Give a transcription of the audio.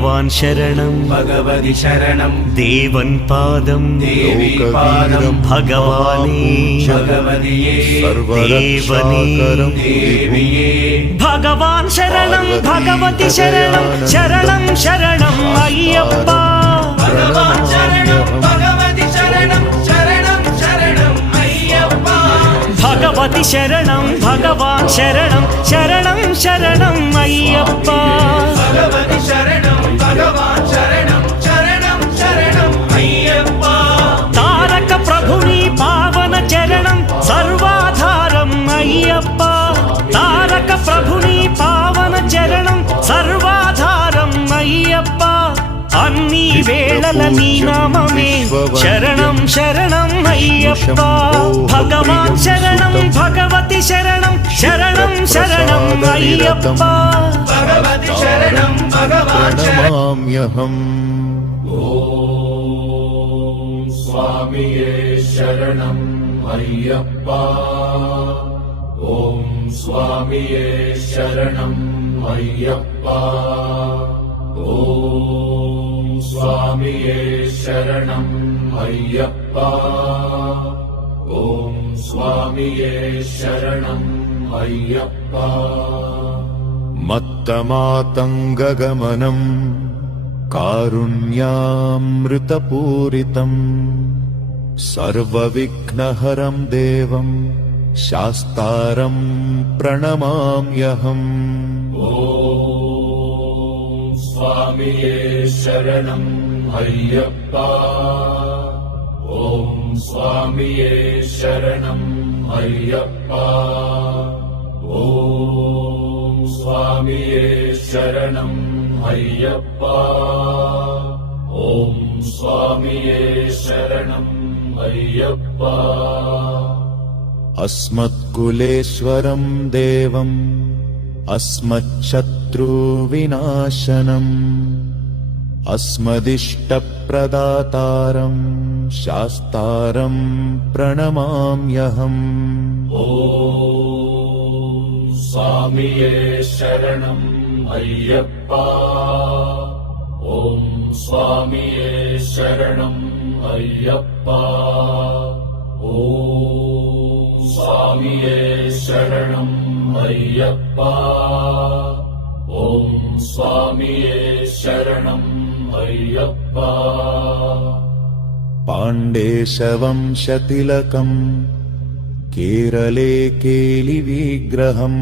भगवान् शरणं भगवति शरणं देवन् पादं देवी पादं भगवाने भगवदिये देवने देविये भगवान् शरणं भगवति शरणं शरणं शरणम् अय्यप्पा भगवान् शरणं भगवति शरणं शरणं शरणं अय्यप्पा भगवति शरणं भगवान् शरणं शरणं शरणम् अय्यप्पा भगवति शरणं भगवान् शरणं शरणं शरणं अय्यप्पा तारक प्रभुनि पावन चरणं सर्वाधारम् अय्यप्पा तारक प्रभुनि पावन चरणं सर्वाधारम् अय्यप्पा अन्नी वेळल नी नाममे शरणं शरणं अय्यप्पा भगवान् शरणं भगवति शरणं शरणं शरणम् अय्यप्पा भगवति शरणं भगवान् शरणं प्रणमाम्यहम् ॐ स्वामिये शरणम् अय्यप्पा ॐ स्वामिये शरणम् अय्यप्पा ॐ स्वामिये शरणम् अय्यप्पा ॐ स्वामिये शरणम् अय्यप्पा मत्तमातङ्गगमनम् कारुण्यामृतपूरितम् सर्वविघ्नहरं देवं शास्तारं प्रणमाम्यहम् ॐ स्वामिये शरणम् अय्यप्पा ॐ स्वामिये शरणम् अय्यप्पा ॐ स्वामिये शरणम् अय्यप्पा ॐ स्वामिये शरणम् अय्यप्पा अस्मत्कुलेश्वरं देवम् अस्मच्छत्रुविनाशनम् अस्मदिष्टप्रदातारं शास्तारं प्रणमाम्यहम् ॐ स्वामिये शरणम् अय्यप्पा ॐ स्वामिये शरणम् अय्यप्पा ॐ स्वामिये शरणम् अय्यप्पा ॐ स्वामिये शरणम् अय्यप्पा पाण्डेशवंशतिलकम् केरले केलिविग्रहम्